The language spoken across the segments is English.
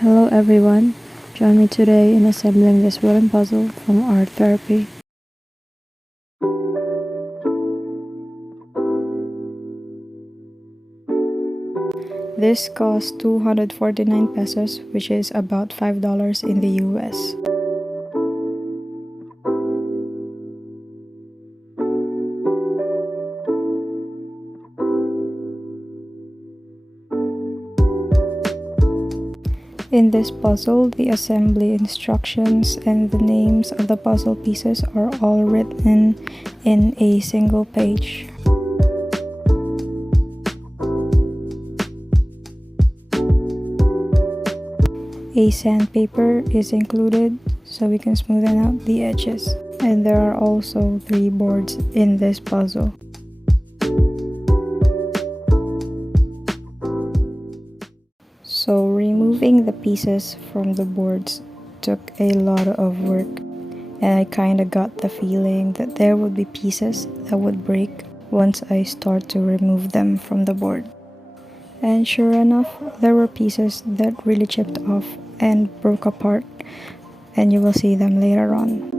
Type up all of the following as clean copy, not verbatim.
Hello everyone, join me today in assembling this wooden puzzle from Artherapy. This costs 249 pesos, which is about $5 in the US. In this puzzle, the assembly instructions and the names of the puzzle pieces are all written in a single page. A sandpaper is included so we can smoothen out the edges. And there are also 3 boards in this puzzle. So removing the pieces from the boards took a lot of work, and I kinda got the feeling that there would be pieces that would break once I start to remove them from the board. And sure enough, there were pieces that really chipped off and broke apart, and you will see them later on.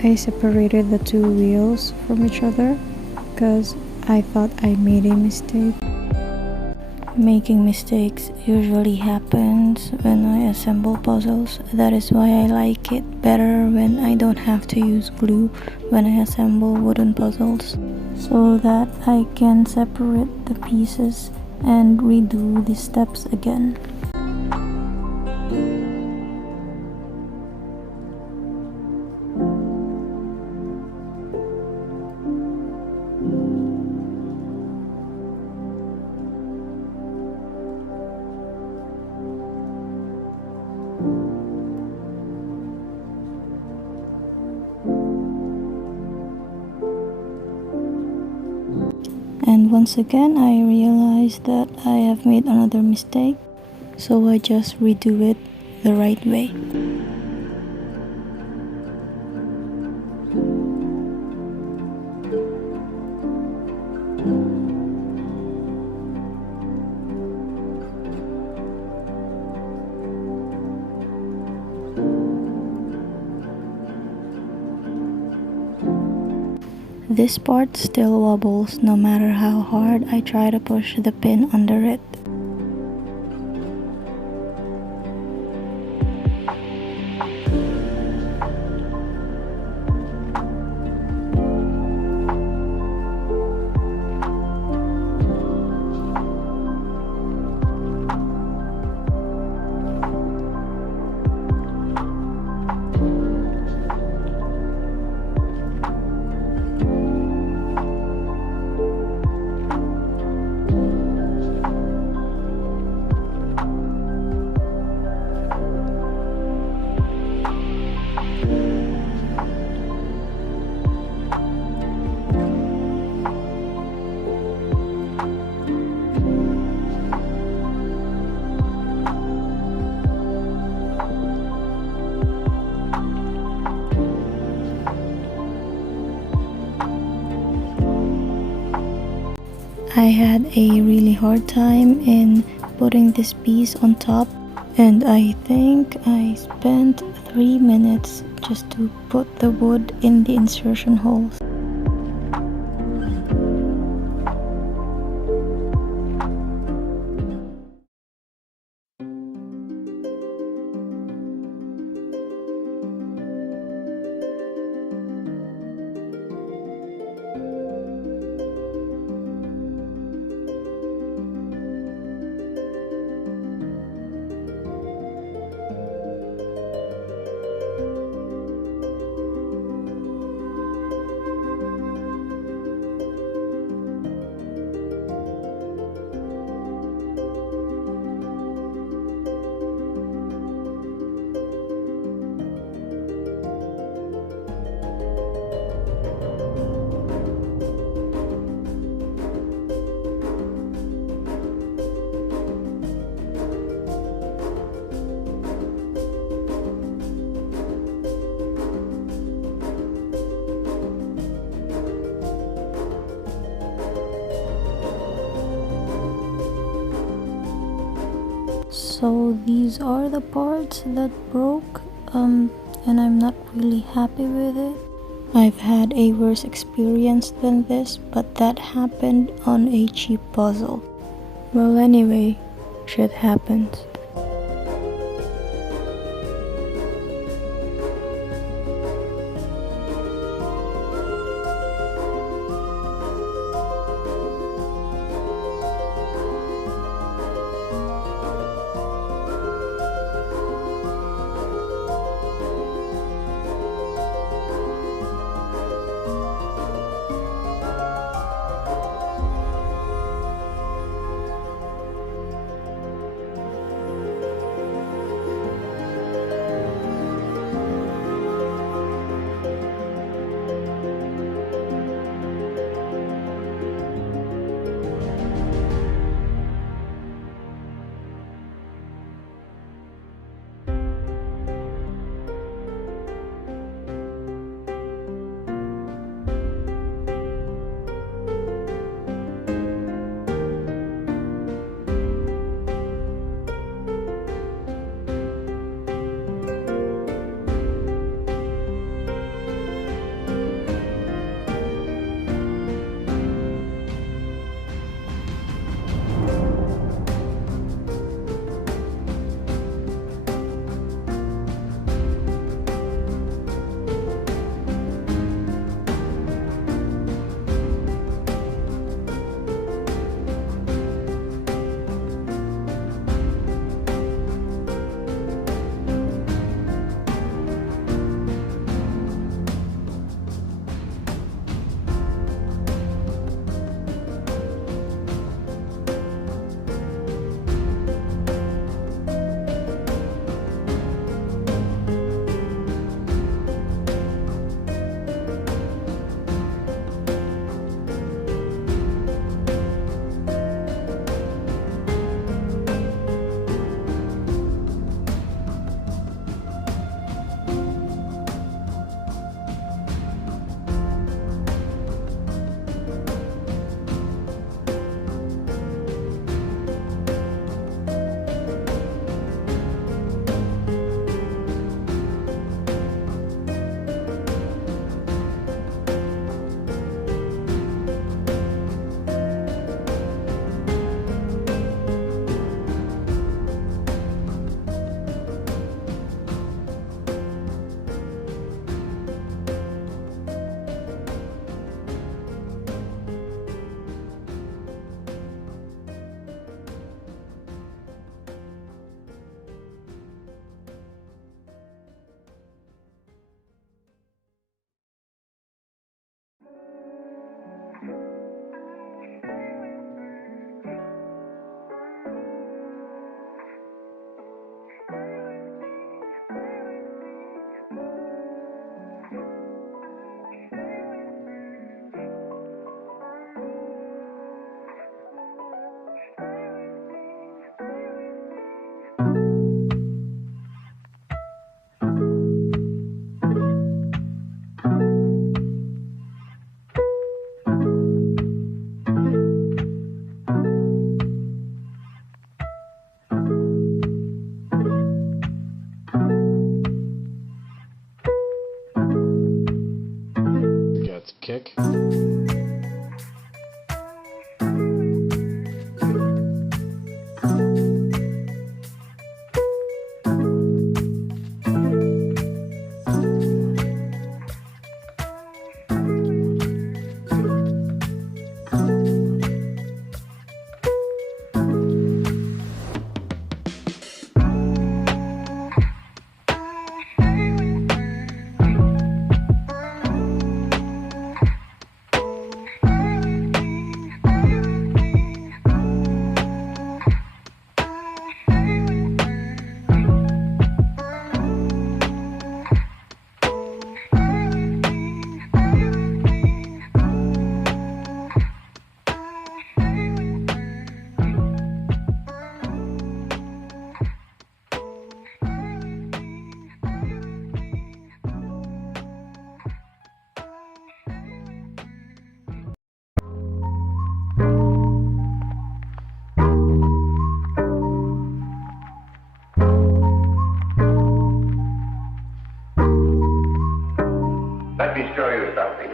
I separated the 2 wheels from each other because I thought I made a mistake. Making mistakes usually happens when I assemble puzzles. That is why I like it better when I don't have to use glue when I assemble wooden puzzles, so that I can separate the pieces and redo the steps again. And once again, I realized that I have made another mistake, so I just redo it the right way. This part still wobbles no matter how hard I try to push the pin under it. I had a really hard time in putting this piece on top, and I think I spent 3 minutes just to put the wood in the insertion holes. So these are the parts that broke, and I'm not really happy with it. I've had a worse experience than this, but that happened on a cheap puzzle. Well, anyway, shit happens. make. Let me show you something.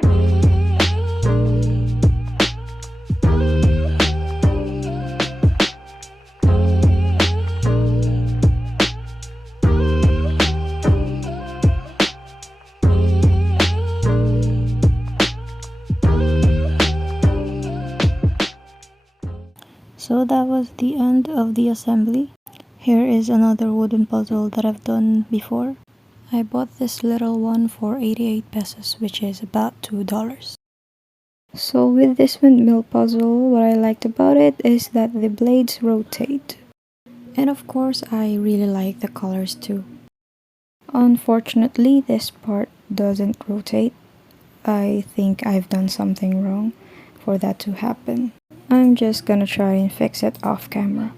So that was the end of the assembly. Here is another wooden puzzle that I've done before. I bought this little one for 88 pesos, which is about $2. So with this windmill puzzle, what I liked about it is that the blades rotate. And of course, I really like the colors too. Unfortunately, this part doesn't rotate. I think I've done something wrong for that to happen. I'm just gonna try and fix it off camera.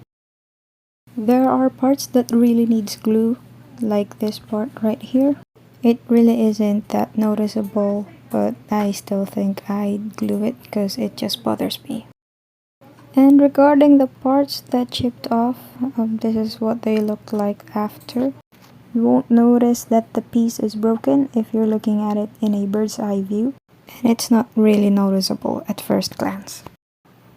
There are parts that really needs glue, like this part right here. It really isn't that noticeable, but I still think I'd glue it because it just bothers me. And regarding the parts that chipped off, this is what they look like after. You won't notice that the piece is broken if you're looking at it in a bird's eye view, and it's not really noticeable at first glance.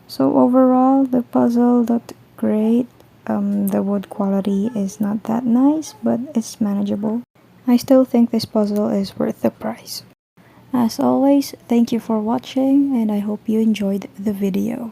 So overall, the puzzle looked great. The wood quality is not that nice, but it's manageable. I still think this puzzle is worth the price. As always, thank you for watching, and I hope you enjoyed the video.